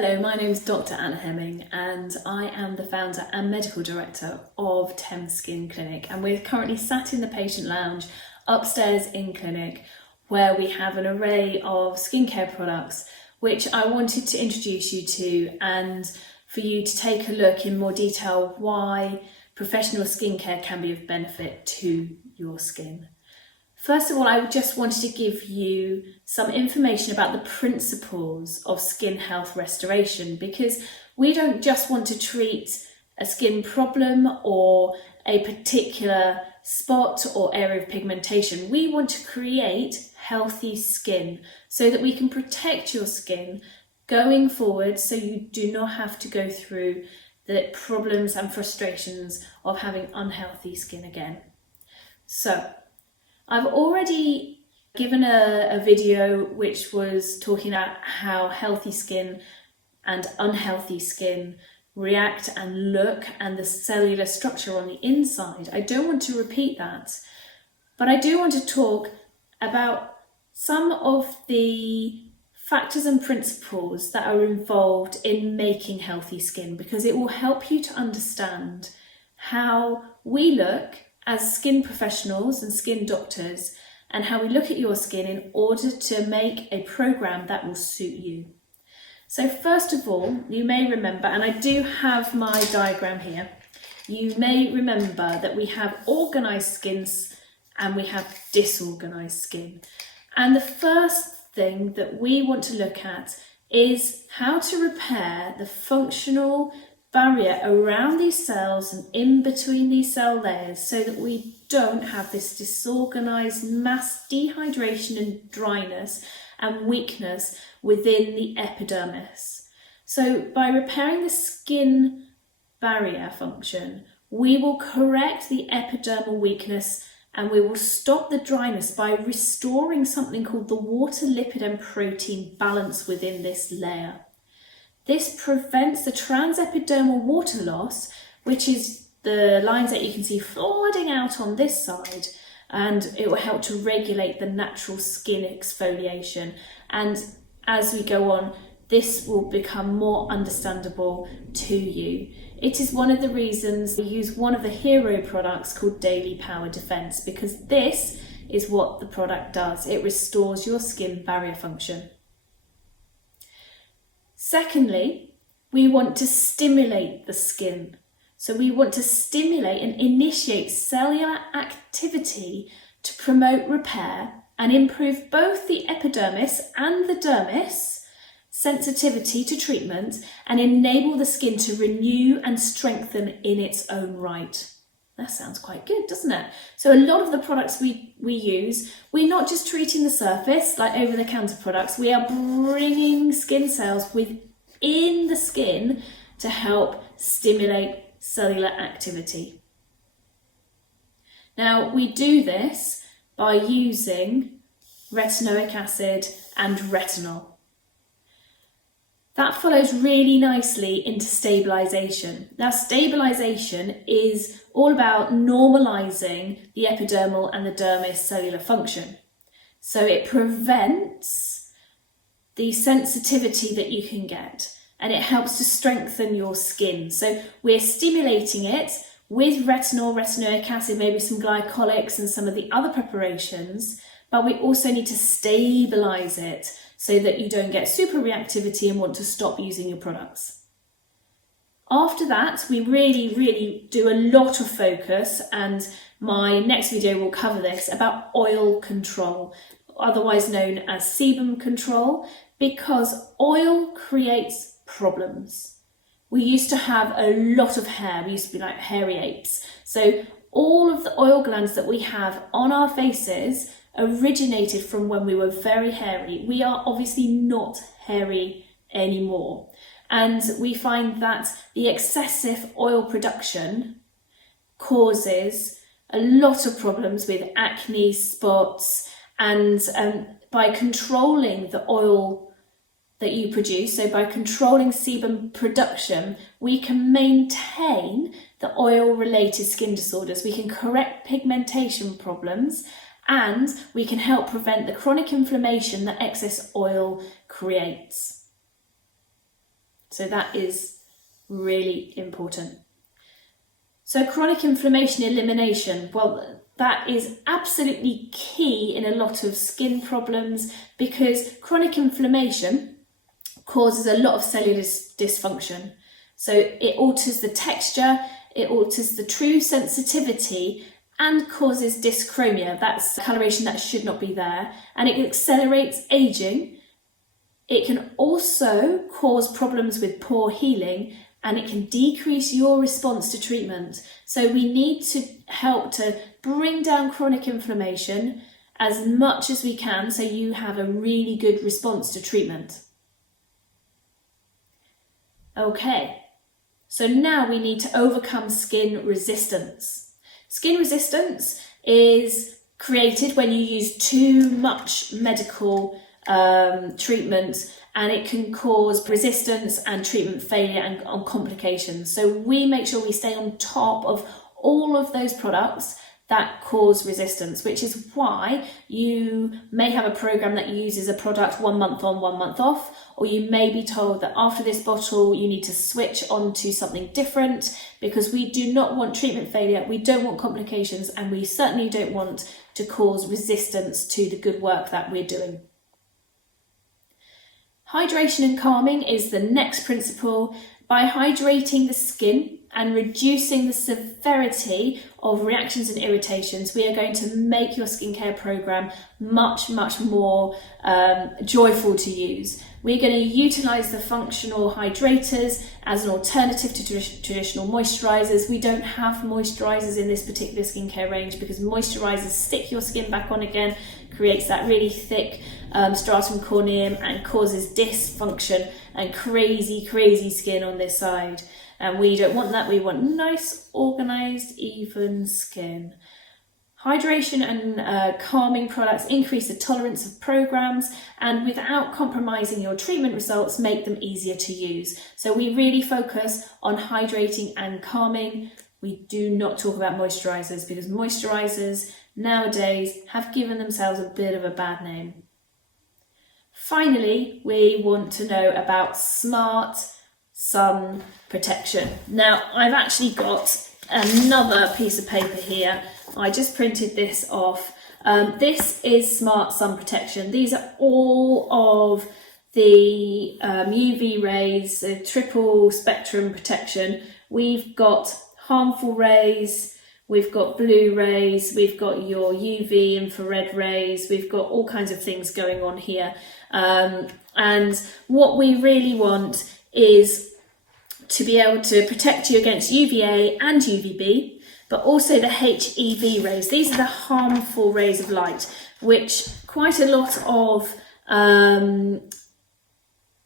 Hello, my name is Dr. Anna Hemming and I am the founder and medical director of Thames Skin Clinic, and we're currently sat in the patient lounge upstairs in clinic where we have an array of skincare products which I wanted to introduce you to and for you to take a look in more detail why professional skincare can be of benefit to your skin. First of all, I just wanted to give you some information about the principles of skin health restoration, because we don't just want to treat a skin problem or a particular spot or area of pigmentation. We want to create healthy skin so that we can protect your skin going forward, so you do not have to go through the problems and frustrations of having unhealthy skin again. So, I've already given a video which was talking about how healthy skin and unhealthy skin react and look and the cellular structure on the inside. I don't want to repeat that, but I do want to talk about some of the factors and principles that are involved in making healthy skin, because it will help you to understand how we look as skin professionals and skin doctors, and how we look at your skin in order to make a program that will suit you. So first of all, you may remember, and I do have my diagram here, you may remember that we have organised skins and we have disorganised skin. And the first thing that we want to look at is how to repair the functional barrier around these cells and in between these cell layers, so that we don't have this disorganized mass dehydration and dryness and weakness within the epidermis. So by repairing the skin barrier function, we will correct the epidermal weakness and we will stop the dryness by restoring something called the water, lipid and protein balance within this layer. This prevents the transepidermal water loss, which is the lines that you can see flooding out on this side, and it will help to regulate the natural skin exfoliation. And as we go on, this will become more understandable to you. It is one of the reasons we use one of the hero products called Daily Power Defense, because this is what the product does. It restores your skin barrier function. Secondly, we want to stimulate the skin. So we want to stimulate and initiate cellular activity to promote repair and improve both the epidermis and the dermis sensitivity to treatment, and enable the skin to renew and strengthen in its own right. That sounds quite good, doesn't it? So a lot of the products we use, we're not just treating the surface like over-the-counter products, we are bringing skin cells within the skin to help stimulate cellular activity. Now, we do this by using retinoic acid and retinol. That follows really nicely into stabilization. Now, stabilization is all about normalizing the epidermal and the dermis cellular function. So it prevents the sensitivity that you can get, and it helps to strengthen your skin. So we're stimulating it with retinol, retinoic acid, maybe some glycolics and some of the other preparations, but we also need to stabilize it so that you don't get super reactivity and want to stop using your products. After that, we really do a lot of focus, and my next video will cover this, about oil control, otherwise known as sebum control, because oil creates problems. We used to have a lot of hair. We used to be like hairy apes. So all of the oil glands that we have on our faces originated from when we were very hairy. We are obviously not hairy anymore. And we find that the excessive oil production causes a lot of problems with acne, spots, and by controlling the oil that you produce, so by controlling sebum production, we can maintain the oil-related skin disorders. We can correct pigmentation problems, and we can help prevent the chronic inflammation that excess oil creates. So that is really important. So chronic inflammation elimination, well, that is absolutely key in a lot of skin problems, because chronic inflammation causes a lot of cellular dysfunction. So it alters the texture, it alters the true sensitivity, and causes dyschromia. That's coloration that should not be there, and it accelerates aging. It can also cause problems with pore healing, and it can decrease your response to treatment. So we need to help to bring down chronic inflammation as much as we can, so you have a really good response to treatment. Okay, so now we need to overcome skin resistance. Skin resistance is created when you use too much medical treatment, and it can cause resistance and treatment failure and complications. So we make sure we stay on top of all of those products that cause resistance, which is why you may have a program that uses a product 1 month on, 1 month off, or you may be told that after this bottle you need to switch on to something different, because we do not want treatment failure, we don't want complications, and we certainly don't want to cause resistance to the good work that we're doing. Hydration and calming is the next principle. By hydrating the skin and reducing the severity of reactions and irritations, we are going to make your skincare program much more joyful to use. We're going to utilise the functional hydrators as an alternative to traditional moisturisers. We don't have moisturisers in this particular skincare range because moisturisers stick your skin back on again, creates that really thick stratum corneum, and causes dysfunction and crazy skin on this side. And we don't want that. We want nice, organised, even skin. Hydration and calming products increase the tolerance of programs, and without compromising your treatment results, make them easier to use. So we really focus on hydrating and calming. We do not talk about moisturisers, because moisturisers nowadays have given themselves a bit of a bad name. Finally, we want to know about smart sun protection. Now, I've actually got another piece of paper here. I just printed this off. This is smart sun protection. These are all of the UV rays, the triple spectrum protection. We've got harmful rays, we've got blue rays, we've got your UV infrared rays, we've got all kinds of things going on here. And what we really want is to be able to protect you against UVA and UVB, but also the HEV rays. These are the harmful rays of light, which quite a lot of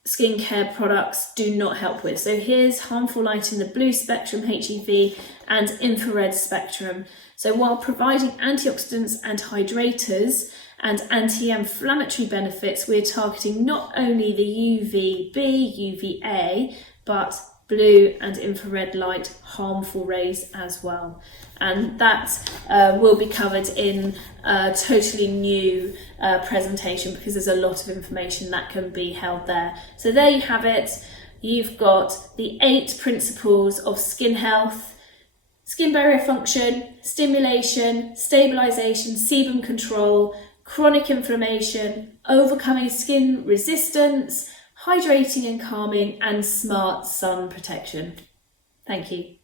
skincare products do not help with. So here's harmful light in the blue spectrum, HEV, and infrared spectrum. So while providing antioxidants and hydrators and anti-inflammatory benefits, we're targeting not only the UVB, UVA, but blue and infrared light harmful rays as well. And that will be covered in a totally new presentation, because there's a lot of information that can be held there. So there you have it. You've got the 8 principles of skin health: skin barrier function, stimulation, stabilization, sebum control, chronic inflammation, overcoming skin resistance, hydrating and calming, and smart sun protection. Thank you.